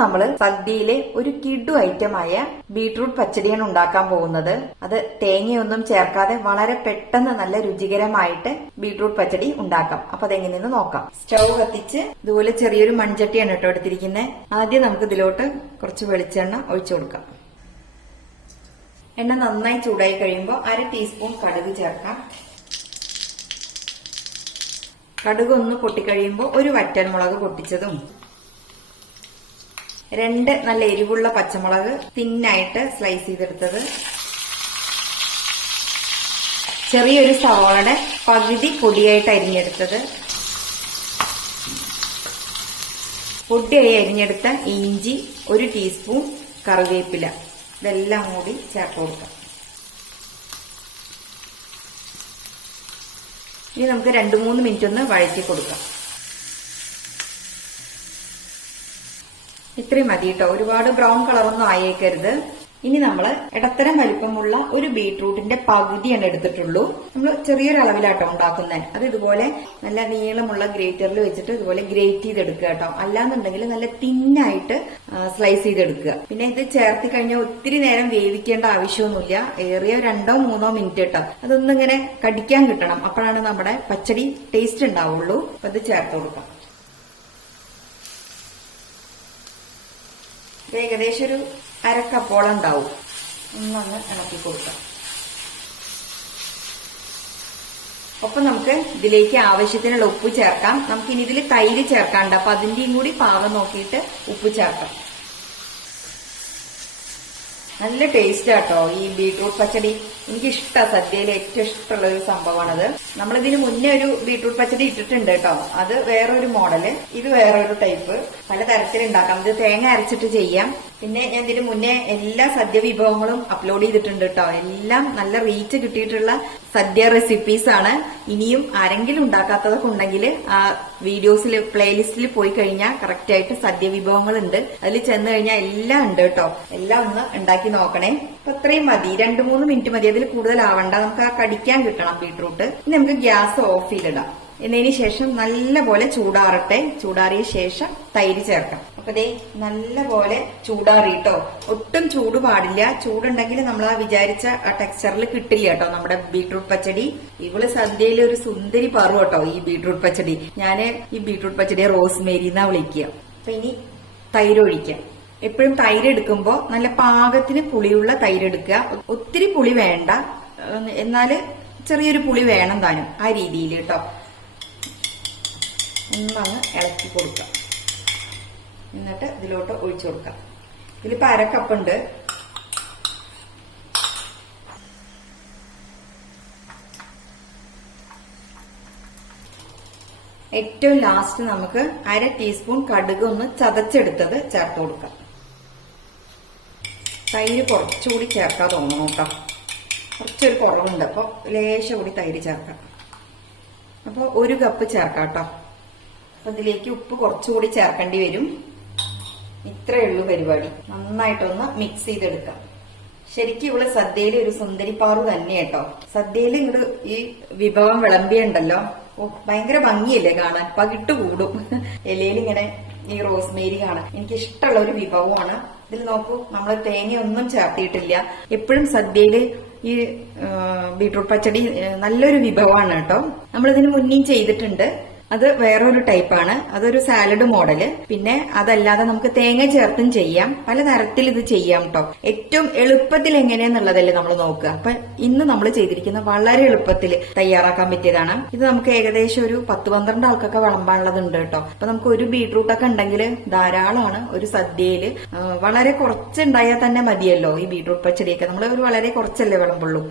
നമ്മൾ സദ്യയിലെ ഒരു കിഡു ഐറ്റമായ ബീട്രൂട്ട് പച്ചടിയാണ് ഉണ്ടാക്കാൻ പോകുന്നത്. അത് തേങ്ങയൊന്നും ചേർക്കാതെ വളരെ പെട്ടെന്ന് നല്ല രുചികരമായിട്ട് ബീട്രൂട്ട് പച്ചടി ഉണ്ടാക്കാം. അപ്പൊ അതെങ്ങനെയെന്ന് നോക്കാം. സ്റ്റൗ കത്തിച്ച് ഇതുപോലെ ചെറിയൊരു മൺചട്ടിയാണ് കേട്ടോ എടുത്തിരിക്കുന്നത് ആദ്യം നമുക്ക് ഇതിലോട്ട് കുറച്ച് വെളിച്ചെണ്ണ ഒഴിച്ചു കൊടുക്കാം. എണ്ണ നന്നായി ചൂടായി കഴിയുമ്പോൾ അര ടീസ്പൂൺ കടുക് ചേർക്കാം. കടുക് ഒന്ന് പൊട്ടിക്കഴിയുമ്പോൾ ഒരു വറ്റൽമുളക് പൊട്ടിച്ചതും രണ്ട് നല്ല എരിവുള്ള പച്ചമുളക് തിന്നായിട്ട് സ്ലൈസ് ചെയ്തെടുത്തത്. ചെറിയൊരു സവാളയുടെ പകുതി പൊടിയായിട്ട് അരിഞ്ഞെടുത്തത്. പൊടിയായി അരിഞ്ഞെടുത്ത ഇഞ്ചി ഒരു ടീസ്പൂൺ കറിവേപ്പില. ഇതെല്ലാം കൂടി ചേർത്ത് കൊടുക്കാം. ഇനി നമുക്ക് രണ്ട് മൂന്ന് മിനിറ്റ് ഒന്ന് വഴറ്റി കൊടുക്കാം. ഇത്രയും മതി കേട്ടോ. ഒരുപാട് ബ്രൗൺ കളറൊന്നും ആയേക്കരുത്. ഇനി നമ്മൾ ഇടത്തരം വലിപ്പമുള്ള ഒരു ബീട്രൂട്ടിന്റെ പകുതിയാണ് എടുത്തിട്ടുള്ളൂ. നമ്മൾ ചെറിയൊരു അളവിലാട്ടോ ഉണ്ടാക്കുന്നത് അത് ഇതുപോലെ നല്ല നീളമുള്ള ഗ്രേറ്ററിൽ വെച്ചിട്ട് ഇതുപോലെ ഗ്രേറ്റ് ചെയ്തെടുക്കുക കേട്ടോ. അല്ലാന്നുണ്ടെങ്കിൽ നല്ല തിന്നായിട്ട് സ്ലൈസ് ചെയ്തെടുക്കുക. പിന്നെ ഇത് ചേർത്തി കഴിഞ്ഞാൽ ഒത്തിരി നേരം വേവിക്കേണ്ട ആവശ്യമൊന്നുമില്ല. ഏറിയ രണ്ടോ മൂന്നോ മിനിറ്റ് കേട്ടോ അതൊന്നിങ്ങനെ കടിക്കാൻ കിട്ടണം. അപ്പോഴാണ് നമ്മുടെ പച്ചടി ടേസ്റ്റ് ഉണ്ടാവുള്ളൂ. ഇത് ചേർത്ത് കൊടുക്കാം. ഏകദേശം ഒരു അരക്കപ്പോളം ഉണ്ടാവും. ഒന്നൊന്ന് ഇളക്കി കൊടുക്കാം. ഒപ്പം നമുക്ക് ഇതിലേക്ക് ആവശ്യത്തിനുള്ള ഉപ്പ് ചേർക്കാം. നമുക്ക് ഇനി ഇതിൽ തൈര് ചേർക്കാണ്ട് അപ്പൊ അതിന്റെയും കൂടി പാവം നോക്കിയിട്ട് ഉപ്പ് ചേർക്കാം. നല്ല ടേസ്റ്റ് ആട്ടോ ഈ ബീട്രൂട്ട് പച്ചടി. എനിക്ക് സദ്യയിൽ ഏറ്റവും ഇഷ്ടമുള്ള ഒരു സംഭവമാണത്. നമ്മളിതിന് മുന്നേ ഒരു ബീട്രൂട്ട് പച്ചടി ഇട്ടിട്ടുണ്ട് കേട്ടോ. അത് വേറൊരു മോഡൽ ഇത് വേറൊരു ടൈപ്പ് പല തരത്തിൽ ഉണ്ടാക്കാം ഇത് തേങ്ങ അരച്ചിട്ട് ചെയ്യാം. പിന്നെ ഞാൻ ഇതിന് മുന്നേ എല്ലാ സദ്യ വിഭവങ്ങളും അപ്ലോഡ് ചെയ്തിട്ടുണ്ട് കേട്ടോ എല്ലാം നല്ല റീച്ച് കിട്ടിയിട്ടുള്ള സദ്യ റെസിപ്പീസ് ആണ്. ഇനിയും ആരെങ്കിലും ഉണ്ടാക്കാത്തതൊക്കെ ഉണ്ടെങ്കിൽ ആ വീഡിയോസിൽ പ്ലേലിസ്റ്റിൽ പോയി കഴിഞ്ഞാൽ കറക്റ്റ് ആയിട്ട് സദ്യ വിഭവങ്ങൾ ഉണ്ട് അതിൽ ചെന്ന് കഴിഞ്ഞാൽ എല്ലാം ഉണ്ട് കേട്ടോ എല്ലാം ഒന്ന് ഉണ്ടാക്കി നോക്കണേ. അപ്പൊ അത്രയും മതി. രണ്ട് മൂന്ന് മിനിറ്റ് മതി. അതിൽ കൂടുതൽ ആവണ്ട. നമുക്ക് ആ കടിക്കാൻ കിട്ടണം ബീട്രൂട്ട് ഇനി നമുക്ക് ഗ്യാസ് ഓഫ് ചെയ്തിടാം എന്നതിന് ശേഷം നല്ലപോലെ ചൂടാറട്ടെ. ചൂടാറിയ ശേഷം തൈര് ചേർക്കാം. അപ്പൊ ദേ നല്ലപോലെ ചൂടാറിട്ടോ. ഒട്ടും ചൂട് പാടില്ല. ചൂടുണ്ടെങ്കിൽ നമ്മൾ ആ വിചാരിച്ച ആ ടെക്സ്ചറിൽ കിട്ടില്ല കേട്ടോ നമ്മുടെ ബീട്രൂട്ട് പച്ചടി. ഇവൾ സദ്യയിലെ ഒരു സുന്ദരി പറു കേട്ടോ ഈ ബീട്രൂട്ട് പച്ചടി. ഞാൻ ഈ ബീട്രൂട്ട് പച്ചടിയെ റോസ്മേരി എന്നാ വിളിക്കുക. അപ്പൊ ഇനി തൈര് ഒഴിക്കാം. എപ്പോഴും തൈര് എടുക്കുമ്പോൾ നല്ല പാകത്തിന് പുളിയുള്ള തൈര് എടുക്കുക. ഒത്തിരി പുളി വേണ്ട. എന്നാൽ ചെറിയൊരു പുളി വേണം താനും ആ രീതിയിൽ കേട്ടോ. ഒന്നങ്ങ് ഇളക്കി കൊടുക്കാം എന്നിട്ട് ഇതിലോട്ട് ഒഴിച്ചു കൊടുക്കാം ഇതിലിപ്പോ അരക്കപ്പുണ്ട് ഏറ്റവും ലാസ്റ്റ് നമുക്ക് അര ടീസ്പൂൺ കടുക് ഒന്ന് ചതച്ചെടുത്തത് ചേർത്ത് കൊടുക്കാം. തൈര് കുറച്ചുകൂടി ചേർക്കാൻ തോന്നുന്നു കേട്ടോ. കുറച്ചൊരു കുറവുണ്ട്. അപ്പോൾ ലേശം കൂടി തൈര് ചേർക്കാം. അപ്പോൾ ഒരു കപ്പ് ചേർക്കാം കേട്ടോ. അപ്പൊ ഇതിലേക്ക് ഉപ്പ് കുറച്ചുകൂടി ചേർക്കേണ്ടി വരും. ഇത്രയേ ഉള്ളൂ പരിപാടി. നന്നായിട്ടൊന്ന് മിക്സ് ചെയ്തെടുക്കാം. ശരിക്കും ഇവിടെ സദ്യയിൽ ഒരു സുന്ദരിപ്പാറു തന്നെ കേട്ടോ. സദ്യയിൽ ഇങ്ങോട്ട് ഈ വിഭവം വിളമ്പിയുണ്ടല്ലോ. ഓ ഭയങ്കര ഭംഗിയല്ലേ കാണാൻ? പകിട്ട് കൂടും. ഇലയിൽ ഇങ്ങനെ ഈ റോസ്മേരി കാണാൻ. എനിക്ക് ഇഷ്ടമുള്ള ഒരു വിഭവമാണ്. ഇതിൽ നോക്കൂ നമ്മൾ തേങ്ങയൊന്നും ചേർത്തിയിട്ടില്ല. എപ്പോഴും സദ്യയിൽ ഈ ബീട്രൂട്ട് പച്ചടി നല്ലൊരു വിഭവമാണ് കേട്ടോ. നമ്മളിതിന് മുന്നേയും ചെയ്തിട്ടുണ്ട്. അത് വേറൊരു ടൈപ്പാണ് അതൊരു സാലഡ് മോഡൽ പിന്നെ അതല്ലാതെ നമുക്ക് തേങ്ങ ചേർത്തും ചെയ്യാം. പലതരത്തിൽ ഇത് ചെയ്യാം കേട്ടോ ഏറ്റവും എളുപ്പത്തിൽ എങ്ങനെയെന്നുള്ളതല്ലേ നമ്മൾ നോക്കുക. അപ്പൊ ഇന്ന് നമ്മൾ ചെയ്തിരിക്കുന്ന വളരെ എളുപ്പത്തിൽ തയ്യാറാക്കാൻ പറ്റിയതാണ്. ഇത് നമുക്ക് ഏകദേശം ഒരു പത്ത് പന്ത്രണ്ട് ആൾക്കൊക്കെ വിളമ്പാനുള്ളതുണ്ട് കേട്ടോ അപ്പൊ നമുക്ക് ഒരു ബീട്രൂട്ട് ഒക്കെ ഉണ്ടെങ്കിൽ ധാരാളമാണ് ഒരു സദ്യയിൽ വളരെ കുറച്ചുണ്ടായാൽ തന്നെ മതിയല്ലോ ഈ ബീട്രൂട്ട് പച്ചടിയൊക്കെ. നമ്മൾ ഒരു വളരെ കുറച്ചല്ലേ വിളമ്പുള്ളൂ.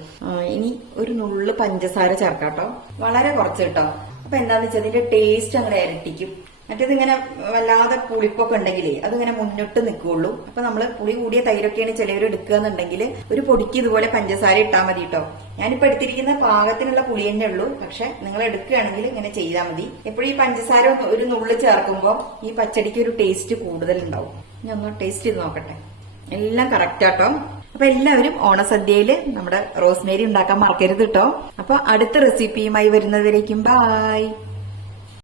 ഇനി ഒരു നുള്ളു പഞ്ചസാര ചേർക്കാം കേട്ടോ വളരെ കുറച്ച് കേട്ടോ അപ്പൊ എന്താന്ന് വെച്ചാൽ ഇതിന്റെ ടേസ്റ്റ് അങ്ങനെ ഇരട്ടിക്കും. മറ്റേത് ഇങ്ങനെ വല്ലാതെ പുളിപ്പൊക്കെ ഉണ്ടെങ്കിലേ അതിങ്ങനെ മുന്നിട്ട് നിൽക്കുള്ളൂ അപ്പൊ നമ്മൾ പുളി കൂടിയ തൈരൊക്കെയാണ് ചിലവർ എടുക്കുക എന്നുണ്ടെങ്കിൽ ഒരു പൊടിക്ക് ഇതുപോലെ പഞ്ചസാര ഇട്ടാൽ മതി കേട്ടോ ഞാനിപ്പോ എടുത്തിരിക്കുന്ന പാകത്തിനുള്ള പുളി തന്നെ ഉള്ളൂ. പക്ഷെ നിങ്ങൾ എടുക്കുകയാണെങ്കിൽ ഇങ്ങനെ ചെയ്താൽ മതി. എപ്പോഴും ഈ പഞ്ചസാര ഒരു നുള്ളു ചേർക്കുമ്പോൾ ഈ പച്ചടിക്ക് ഒരു ടേസ്റ്റ് കൂടുതൽ ഉണ്ടാവും. ഞാൻ ഒന്ന് ടേസ്റ്റ് ചെയ്ത് നോക്കട്ടെ. എല്ലാം കറക്റ്റ് ആട്ടോ അപ്പൊ എല്ലാവരും ഓണസദ്യയിൽ നമ്മുടെ റോസ്മേരി ഉണ്ടാക്കാൻ മറക്കരുത് കേട്ടോ അപ്പൊ അടുത്ത റെസിപ്പിയുമായി വരുന്നതിലേക്കും ബായ്